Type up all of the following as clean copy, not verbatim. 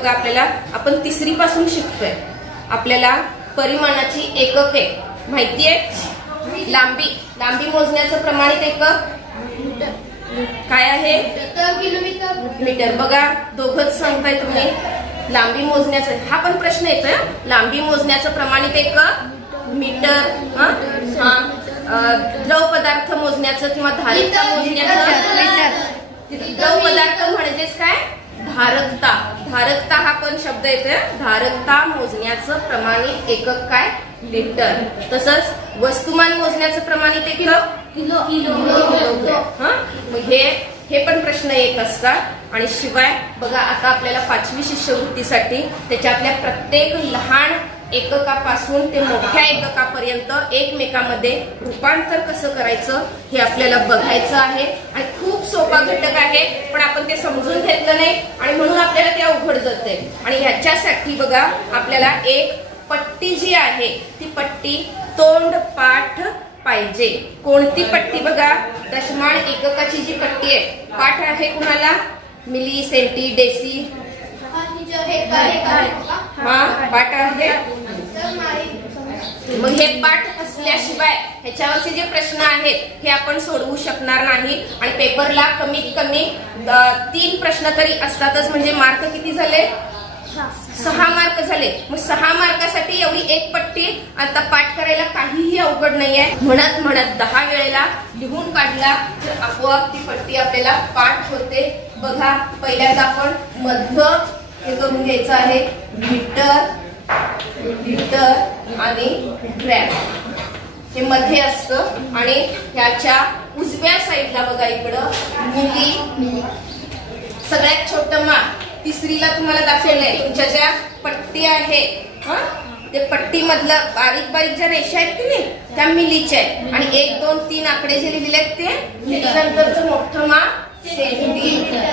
बघा आपल्याला आपण तिसरी पासून शिकतोय. आपल्याला परिमाणाची एकके माहिती आहे. लांबी मोजण्याचं प्रमाणित एकक काय आहे? मीटर. बघा दोघंच सांगताय तुम्ही. लांबी मोजण्याचं हा पण प्रश्न येतोय. लांबी मोजण्याचं प्रमाणित एकक मीटर. द्रव पदार्थ मोजण्याचं किंवा धारिकता मोजण्याचं द्रव पदार्थ म्हणजेच काय? धारकता. धारकता हा पण शब्द येतोय. धारकता मोजण्याचं प्रमाणित एकक काय? लिटर. तसंच वस्तुमान मोजण्याचं प्रमाणित एकक किलो. हे पण प्रश्न येत असतात. आणि शिवाय बघा आता आपल्याला 5वी शिष्यवृत्तीसाठी त्याच्यातल्या प्रत्येक लहान एककापासून ते मोठ्या एककापर्यंत एकमेकांमध्ये रूपांतर कसं करायचं हे आपल्याला बघायचं आहे. आणि खूप सोपा घटक आहे पण आपण ते समजून घेतलं नाही आणि म्हणून आपल्याला ते अवघड जाते. आणि ह्याच्यासाठी बघा आपल्याला एक पट्टी जी आहे ती पट्टी तोंड पाठ पाहिजे. कोणती पट्टी? बघा दशमान एककाची जी पट्टी आहे पाठ आहे कुणाला? Milli, centi, deci. पाठ आहे. मग हे पाठ असल्याशिवाय ह्याच्यावरचे जे प्रश्न आहेत हे आपण सोडवू शकणार नाही. आणि पेपरला कमीत कमी 3 प्रश्न तरी असतातच. म्हणजे मार्क किती झाले? 6 मार्क झाले. मग 6 मार्कासाठी एवढी एक पट्टी आता पाठ करायला काहीही अवघड नाहीये. म्हणत 10 वेळेला लिहून काढला तर आपोआप ती पट्टी आपल्याला पाठ होते. बघा पहिल्यांदा आपण मध्य हे करून घ्यायचं आहे. लिटर आणि ग्रॅम हे मध्ये असतं. आणि ह्याच्या उजव्या साईडला बघा इकडं मिली. सगळ्यात छोटं माप तिसरीला तुम्हाला दाखवलंय. तुमच्या ज्या पट्टी आहे ते पट्टी मधलं बारीक बारीक ज्या रेषा आहेत की नाही त्या मिलीच्या आहेत. आणि 1, 2, 3 आकडे जे लिहिलेले आहेत ते मिलीनंतरचं मोठं माप सेंटीमीटर.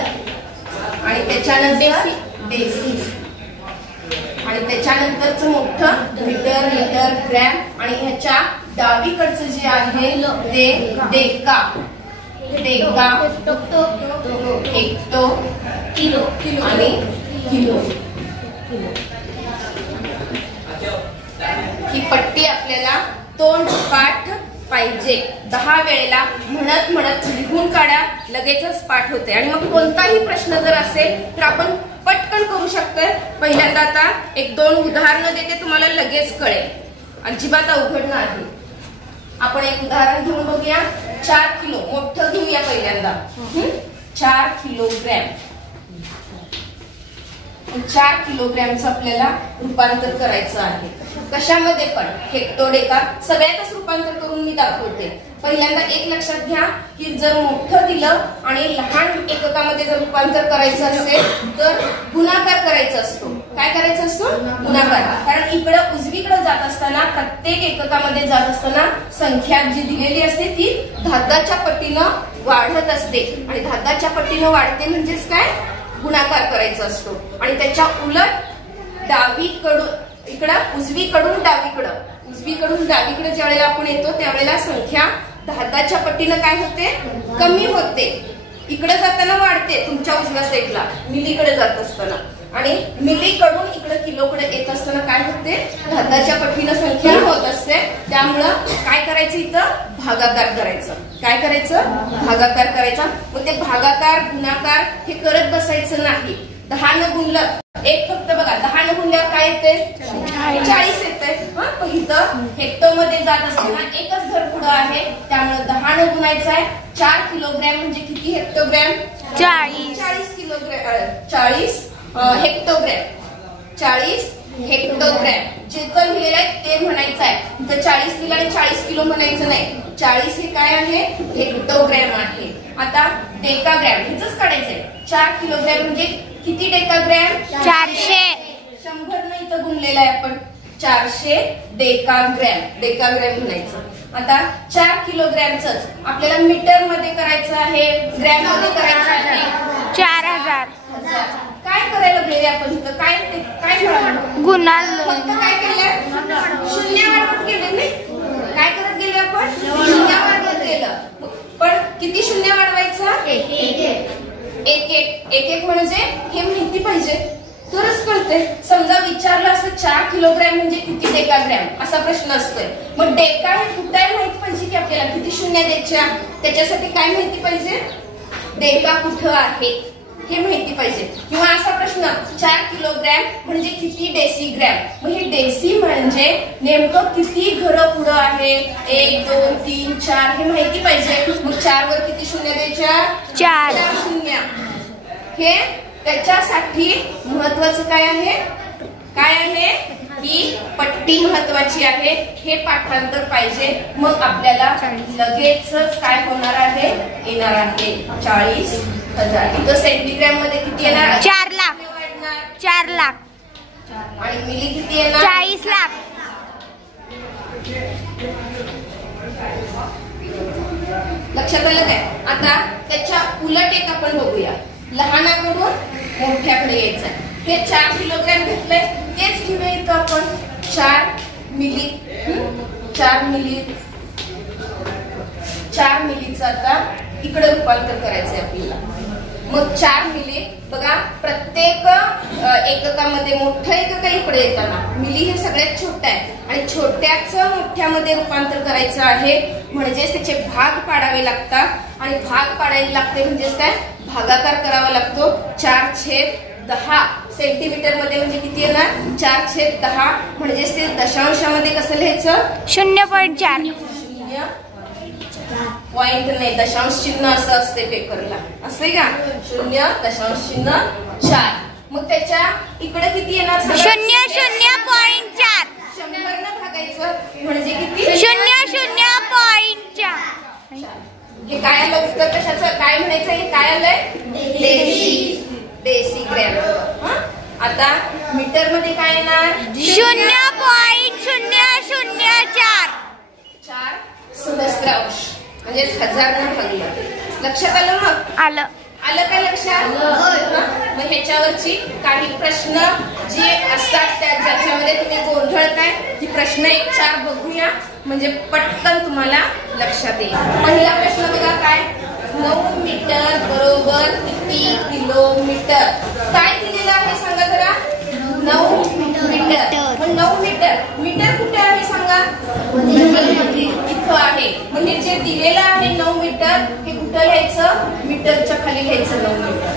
आणि त्याच्यानंतर डेसी. आणि त्याच्यानंतरचं मोठं मीटर, लिटर, ग्रॅम. आणि ह्याच्या डावीकडचं जे आहे ते डेका. हेक्टो, किलो आणि किलो. ही पट्टी आपल्याला तोंड पाठ पाहिजे. 10 वेळेला म्हणत लिहून काढा. लगेचच पाठ होते. आणि मग कोणताही प्रश्न जर असेल तर आपण पटकन करू शकतोय. पहिल्यांदा आता 1-2 उदाहरणं देते तुम्हाला लगेच कळेल. अजिबात अवघड नाही. आपण एक उदाहरण घेऊन बघूया. 4 किलो मोठं घेऊया पहिल्यांदा. 4 किलोग्रॅम. 4 किलोग्रॅमचं आपल्याला रूपांतर करायचं आहे. कशामध्ये पण? हेक्टोडेका. सगळ्यातच रूपांतर करून मी दाखवते. पहिल्यांदा एक लक्षात घ्या की जर मोठं दिलं आणि लहान एककामध्ये जर रूपांतर करायचं असेल तर गुणाकार करायचा असतो. काय करायचा असतो? गुणाकार. कारण इकडं उजवीकडे जात असताना प्रत्येक एककामध्ये जात असताना संख्या जी दिलेली असते ती 10च्या पटीनं वाढत असते. आणि 10च्या पटीनं वाढते म्हणजेच काय? गुणाकार करायचा असतो. आणि त्याच्या उलट डावीकडून इकडं उजवीकडून डावीकडे ज्या वेळेला आपण येतो त्यावेळेला संख्या 10च्या पटीनं काय होते? कमी होते. इकडे जाताना वाढते तुमच्या उजव्या साईडला मिलीकडे जात असताना. आणि मिलीकडून इकडे किलोकडे येत असताना काय होते? 10च्या पटीनं संख्या होत असते. त्यामुळं काय करायचं? इथं भागाकार करायचं. काय करायचं? भागाकार करायचा. मग ते भागाकार गुणाकार हे करत बसायचं नाही. 10 गुणलं एक फक्त बघा 10 गुणल्यावर काय येते? 40 येते. इथं हेक्टो मध्ये जात असताना एकच घर पुढं आहे त्यामुळे 10 गुणायचं आहे. 4 किलोग्रॅम म्हणजे किती हेक्टोग्रॅम? 40 किलोग्रॅम. 40 हेक्टोग्रॅम. 40 हेक्टोग्रॅम. जे पण लिहिलेलं आहे ते म्हणायचं आहे. तर 40 लिहिलं आणि 40 किलो म्हणायचं नाही. 40 हे काय आहे? हेक्टोग्रॅम आहे. आता डेकाग्रॅम हिचंच काढायचंय. 4 किलोग्रॅम म्हणजे किती डेकाग्रॅम? 400. 100 न इथं गुणलेलं आहे आपण. 400 डेकाग्रॅम. डेकाग्रॅम म्हणायचं. आता 4 किलोग्रॅमच आपल्याला मीटर मध्ये करायचं आहे, ग्रॅम मध्ये करायचं आहे. 4000. काय करायला लागले आपण इथं? काय गुणाल. फक्त काय केलं? शून्य वाढवत गेले नाही. काय करत गेले आपण? शून्य वाढवत गेलं. पण किती शून्य वाढवायचं? एक एक म्हणजे हे माहिती पाहिजे. तरच कळते. समजा विचारलं असं 4 किलोग्रॅम म्हणजे किती डेकाग्रॅम असा प्रश्न असतोय. मग डेका हे कुठे आहे माहिती पाहिजे की आपल्याला, किती शून्य द्यायच्या. त्याच्यासाठी काय माहिती पाहिजे, डेका कुठं आहे हे माहिती पाहिजे. किंवा असा प्रश्न 4 किलोग्रॅम म्हणजे किती डेसिग्रॅम. मग हे डेसी म्हणजे नेमकं किती घरं पुढं आहे, 1 2 3 4 हे माहिती पाहिजे. मग 4 वर किती शून्य द्यायच्या, 4 शून्य. हे त्याच्यासाठी महत्वाचं काय आहे की पट्टी महत्वाची आहे. हे पाठांतर पाहिजे. मग आपल्याला लगेचच काय होणार आहे, येणार आहे 40,000. इथं सेंटीग्रॅम मध्ये किती येणार, 4 लाख. 4 लाख. आणि मिली किती येणार, 40 लाख. लक्षात आलं काय. आता त्याच्या उलट एक आपण बघूया, लहानाकडून मोठ्याकडे यायचं. हे 4 किलोग्रॅम घेतलंय, तेच घेऊया इथं आपण 4 मिली. 4 मिलीचं आता इकडे रूपांतर करायचंय आपल्याला. मग 4 मिली बघा, प्रत्येक एककामध्ये मोठं एकक इकडे येताना मिली हे सगळ्यात छोटं आहे आणि छोट्याचं मोठ्यामध्ये रूपांतर करायचं आहे. म्हणजेच त्याचे भाग पाडावे लागतात आणि भाग पाडायला लागते म्हणजेच काय, भागाकार करावा लागतो. 4/10 सेंटीमीटर मध्ये म्हणजे किती येणार, 4/10. म्हणजेच ते दशांशामध्ये कसं लिहायचं, 0.4. पॉइंट नाही, दशांश चिन्ह असं असते पेपरला, असते का, 0.4. मग त्याच्या इकडे किती येणार, 0.4. 100 न भागायचं म्हणजे किती, 0.4. हे काय आलं उत्तर, कशाचं काय म्हणायचं, हे काय आलंय, डेसिग्रॅम. आता मीटर मध्ये काय येणार, 0.004. 4 सहस्रांश म्हणजे 1000 न भागलं. लक्षात आलं, मग आलं काय लक्षात. मग ह्याच्यावरची काही प्रश्न जे असतात ज्याच्यामध्ये तुम्ही गोंधळताय, ती प्रश्न 1-4 बघूया म्हणजे पटकन तुम्हाला लक्षात येईल. पहिला प्रश्न बघा, काय 9 मीटर बरोबर किती किलोमीटर. काय दिलेलं आहे सांगा जरा, 9 मीटर. मग 9 मीटर कुठे आहे सांगा, इथं आहे. म्हणजे जे दिलेलं आहे 9 मीटर हे कुठं लिहायचं, मीटरच्या खाली लिहायचं 9 मीटर.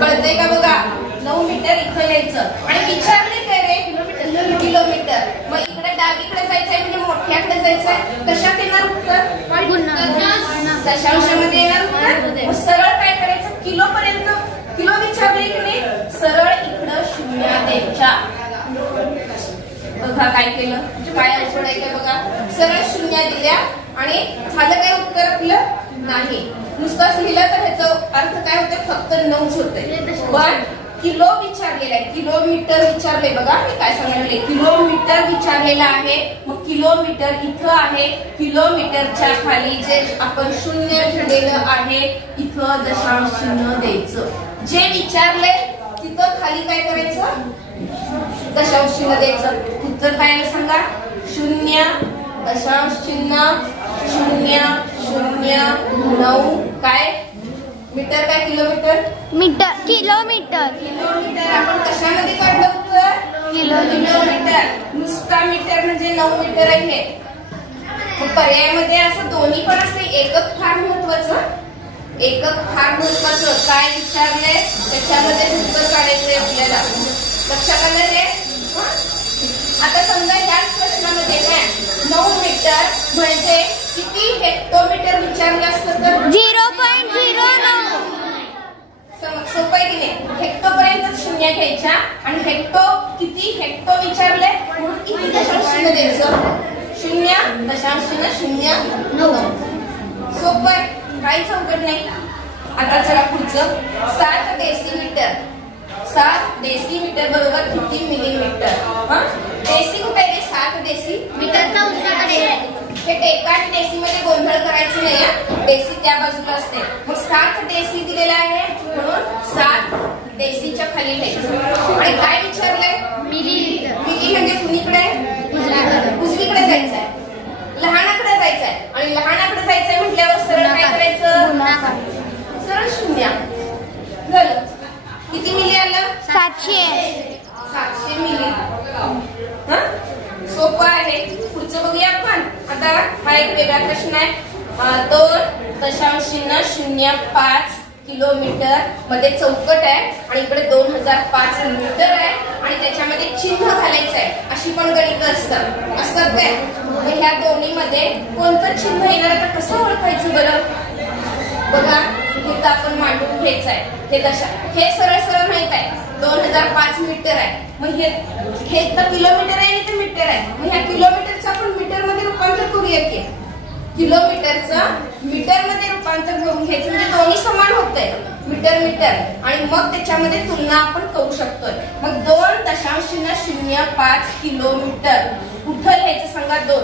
कळतंय का बघा, 9 मीटर इथं लिहायचं. आणि विचारले काय रे, किलोमीटर. मग इकडे डावीकडे जायचंय म्हणजे मोठ्याकडे जायचंय. कशात येणार उत्तर, दशांशामध्ये येणार उत्तर. सरळ काय करायचं, किलो पर्यंत, किलो विचारले की नाही, सरळ इकडं शून्य द्यायच्या. बघा काय केलं, काय अडचण आहे काय बघा, सरळ शून्य दिल्या आणि झालं काय उत्तर आपलं, नाही. नुसतं लिहिलं तर ह्याचा अर्थ काय होतं, फक्त 9च होते. पण किलो विचारलेला आहे, किलोमीटर विचारले. बघा मी काय सांगितले, किलोमीटर विचारलेला आहे. मग किलोमीटर इथं आहे, किलोमीटरच्या खाली जे आपण शून्य ठेवलेलं आहे इथं दशांश चिन्ह द्यायचं. जे विचारले तिथं खाली काय करायचं, दशांश चिन्ह द्यायचं. उत्तर काय आहे सांगा, 0 दशांश चिन्ह 0.009 काय मीटर, काय किलोमीटर, किलोमीटर. आपण कशामध्ये काढलं उत्तर, किलोमीटर. नुसता मीटर म्हणजे 9 मीटर आहे. मग पर्यायामध्ये असं दोन्ही पण असते. एकक फार महत्वाचं, काय विचारले त्याच्यामध्ये उत्तर काढायचंय आपल्याला. लक्षात आलं रे. आता समजा ह्याच प्रश्नामध्ये काय 9 मीटर म्हणजे किती हेक्टोमीटर विचारलं असतं तर 0.09. सोपं आहे की नाही. हेक्टो पर्यंत शून्य घ्यायच्या आणि हेक्टो किती, हेक्टो विचारले म्हणून किती दशांश चिन्ह द्यायचं, 0.009. सोपं आहे, काहीच अवघड नाही. आता चला पुढचं, 7 डेसिमीटर. 7 डेसिमीटर बरोबर किती मिलीमीटर. डेसी कुठे आहे, 7 डेसिमीटरचा उत्तर आहे. हे डेका आणि डेसी मध्ये गोंधळ करायचं नाही, डेसी त्या बाजूला असते. मग 7 डेसी दिलेला आहे म्हणून 7 डेसीच्या खाली लिहायचं. आणि काय विचारलंय, मिली. मिली म्हणजे कुणीकडे, उजवीकडे जायचंय, लहानाकडे जायचंय. आणि लहानाकडे जायचंय म्हटल्यावर सरळ काय करायचं, सरळ 0 झालं. किती मिली आलं, 700 मिली. सोपं आहे. पुढचं बघूया आपण. आता हा एक वेगळा प्रश्न आहे. 2.05 किलोमीटर मध्ये चौकट आहे आणि इकडे 2005 मीटर आहे आणि त्याच्यामध्ये चिन्ह घालायचं आहे. अशी पण गणित असतात काय. ह्या दोन्ही मध्ये कोणतं चिन्ह येणार आता कसं ओळखायचं बरं. बघा इथं आपण मांडून घ्यायचं आहे. हे सरळ सरळ माहित आहे. 2005 मीटर आहे. मग हे इथं किलोमीटर आहे आणि इथं मीटर आहे. मग ह्या किलोमीटरचं आपण मीटर मध्ये रूपांतर करूया की. किलोमीटरचं मीटर मध्ये रूपांतर करून घ्यायचं म्हणजे दोन्ही समान होतंय. मीटर आणि मग त्याच्यामध्ये तुलना आपण करू शकतोय. मग 2.05 किलोमीटर कुठं लिहायचं सांगा. 2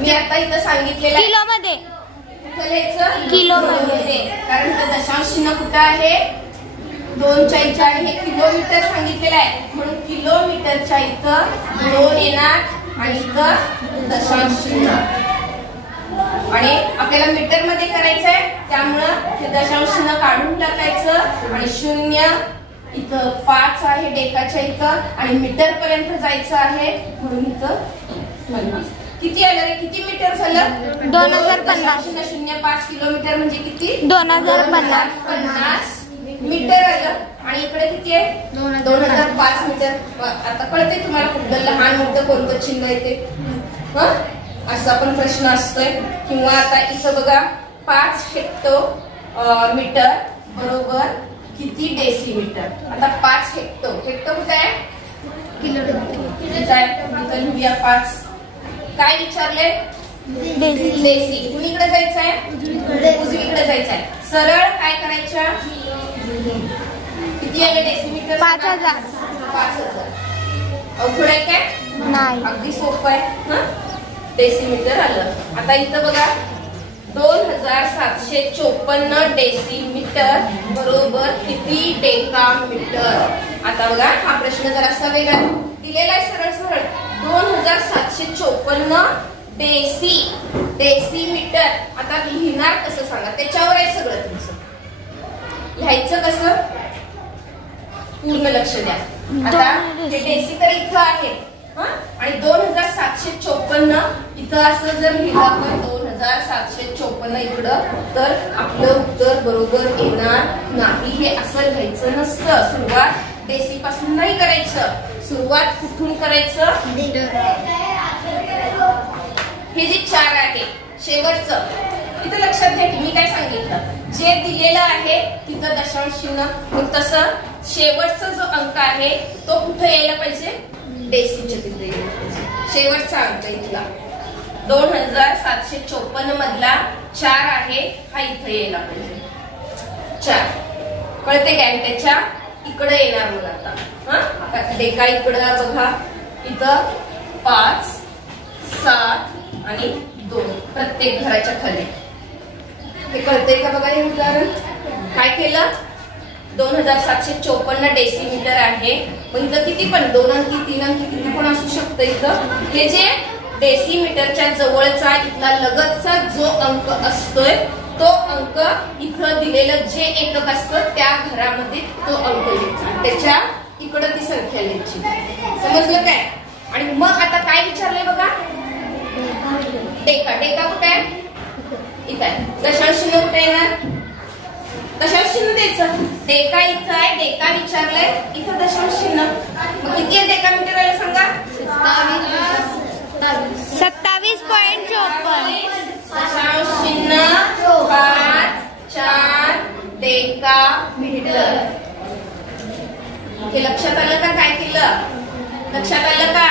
मी आता इथं सांगितलेलं किलोमध्ये. कुठं लिहायचं. किलोमध्ये. कारण इथं दशांश चिन्ह कुठं आहे. 2च्या इथं आणि हे किलोमीटर सांगितलेलं आहे म्हणून किलोमीटरच्या इथं 2 येणार आणि इथं दशांश चिन्ह. आणि आपल्याला मीटर मध्ये करायचंय त्यामुळं हे दशांश चिन्ह काढून टाकायचं आणि 0 इथं 5 आहे डेकाच्या इथं आणि मीटर पर्यंत जायचं आहे म्हणून इथं 50. किती आलं रे. किती मीटर झालं. 2050. 05 किलोमीटर म्हणजे किती. 2050 मीटर आलं. आणि इकडे किती आहे 2005 मीटर. आता कळते तुम्हाला कुठलं लहान मोठं कोणतं चिन्ह येते. असा पण प्रश्न असतोय. किंवा आता इथं बघा 5 हेक्टोमीटर बरोबर किती डेसिमीटर. आता 5 हेक्टो कुठे आहे. किलोमीटर लिहूया 5. काय विचारले. डेसी. कुणीकडे जायचंय. उजवीकडे जायचंय. सरळ काय करायच्या. किती आले डेसिमीटर. 5000. अवघड आहे काय नाही. अगदी सोपं आहे. डेसिमीटर आलं. आता इथं बघा 2754 डेसिमीटर बरोबर किती डेकामीटर. आता बघा हा प्रश्न जरासा वेगळा दिलेला आहे. सरळ 2754 डेसिमीटर. आता लिहिणार कसं सांगा. त्याच्यावर आहे सगळं तुमचं. लिहायचं कसं पूर्ण लक्ष द्या. आता हे डेसी तर इथं आहे आणि 2754 इथं असं जर लिहिलं आपण 2754 इकडं तर आपलं उत्तर बरोबर येणार नाही. हे असं लिहायचं नसतं. सुरुवात डेसी पासून नाही करायचं. सुरुवात कुठून करायचं. हे जे 4 आहे शेवटचं इथं लक्षात घ्या की मी काय सांगितलं. जे दिलेलं आहे तिथं दशांश चिन्ह. मग तसं शेवटचा जो अंक आहे तो कुठं यायला पाहिजे. डेसिमच्या तिथे यायला पाहिजे. शेवटचा अंक इथला 2754 मधला 4 आहे हा इथं यायला पाहिजे. 4 कळते काय. त्याच्या इकडे येणार मग आता. डेका इकडं बघा इथं 5 7 आणि 2 प्रत्येक घराच्या खाली. हे कळतंय का बघा. हे उदाहरण काय केलं. 2754 डेसिमीटर आहे. मग इथं किती पण 2 अंकी 3 अंकी किती पण असू शकतं. इथं हे जे डेसिमीटरच्या जवळचा इथला लगतचा जो अंक असतोय तो अंक इथं दिलेलं जे एकक असतं त्या घरामध्ये तो अंक लिहायचा. त्याच्या इकडं ती संख्या लिहायची. समजलं काय. आणि मग आता काय विचारलंय बघा. डेका कुठे आहे. इथं आहे. दशांश चिन्ह कुठे येणार. दशांश चिन्ह द्यायचं. डेका इथं आहे. डेका विचारलंय इथं दशांश चिन्ह. मग किती आहे डेकामीटर आलं सांगा. 27.54. दशांश चिन्ह 5 4 डेकामीटर. हे लक्षात आलं का. काय केलं लक्षात आलं का.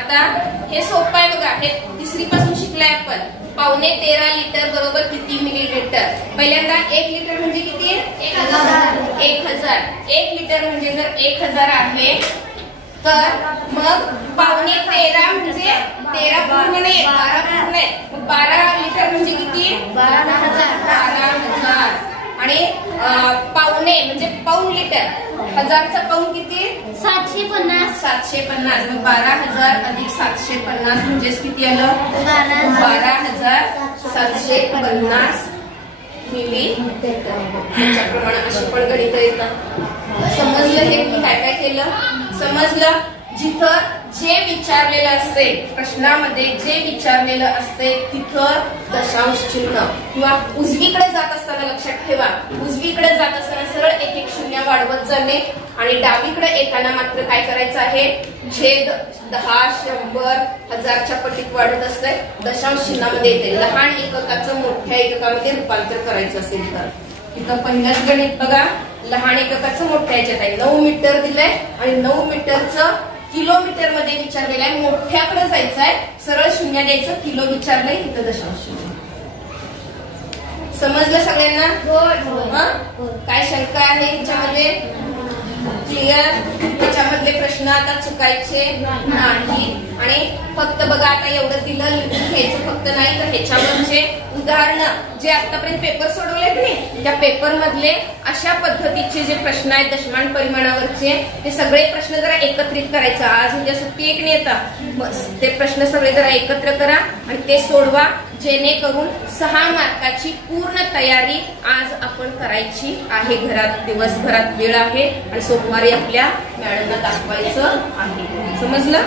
आता हे सोपं आहे बघा. हे 3री पासून शिकलाय आपण. 13.5 लिटर बरोबर किती मिलीलिटर. पहिल्यांदा 1 लिटर म्हणजे किती आहे. 1000. 1 लिटर म्हणजे जर 1000 आहे तर मग 13.5 म्हणजे 13 पूर्ण नाही 12 पूर्ण आहे. मग 12 लिटर म्हणजे किती. 12,000. आणि पावणे म्हणजे पाऊण लिटर. 1000चा पाऊण किती 750. मग 12,000 अधिक 750 म्हणजेच किती आलं 12,750 त्याच्याप्रमाणे अशी पण गणित येतात. समजलं हे मी काय काय केलं? समजलं जिथं जे विचारलेलं असते प्रश्नामध्ये जे विचारलेलं असते तिथं दशांश चिन्ह किंवा उजवीकडे जात असताना लक्षात ठेवा, उजवीकडे जात असताना सरळ एक एक शून्य वाढवत जाणे आणि डावीकडे येताना मात्र काय करायचं आहे? छेद 10, 100, 1000च्या पटीत वाढत असते, दशांश चिन्हामध्ये येते. लहान एककाचं मोठ्या एककामध्ये रूपांतर करायचं असेल तर इथं पहिलंच गणित बघा, लहान एककाचं मोठ्या याच्यात आहे. 9 मीटर दिलंय आणि 9 मीटरचं किलोमीटर मध्ये विचारलेलं आहे, मोठ्याकडे जायचं आहे, सरळ शून्य द्यायचं, किलो विचारलंय इथं दशांश शून्य. समजलं सगळ्यांना? काय शंका आहे ह्याच्यामध्ये? क्लिअर? त्याच्यामधले प्रश्न आता चुकायचे नाही आणि फक्त बघा आता एवढं दिलं घ्यायचं फक्त नाही तर ह्याच्यावरचे उदाहरणं जे आतापर्यंत पेपर सोडवले की नाही त्या पेपर मधले अशा पद्धतीचे जे प्रश्न आहेत दशमान परिमाणावरचे ते सगळे प्रश्न जरा एकत्रित करायचं. आज म्हणजे सुट्टी एक नाही येतात, ते प्रश्न सगळे जरा एकत्र करा आणि ते सोडवा, जेणेकरून 6 मार्काची पूर्ण तयारी आज आपण करायची आहे. घरात दिवसभरात वेळ आहे आणि सोमवारी आपल्या मॅडमला दाखवायचं आहे. समजलं?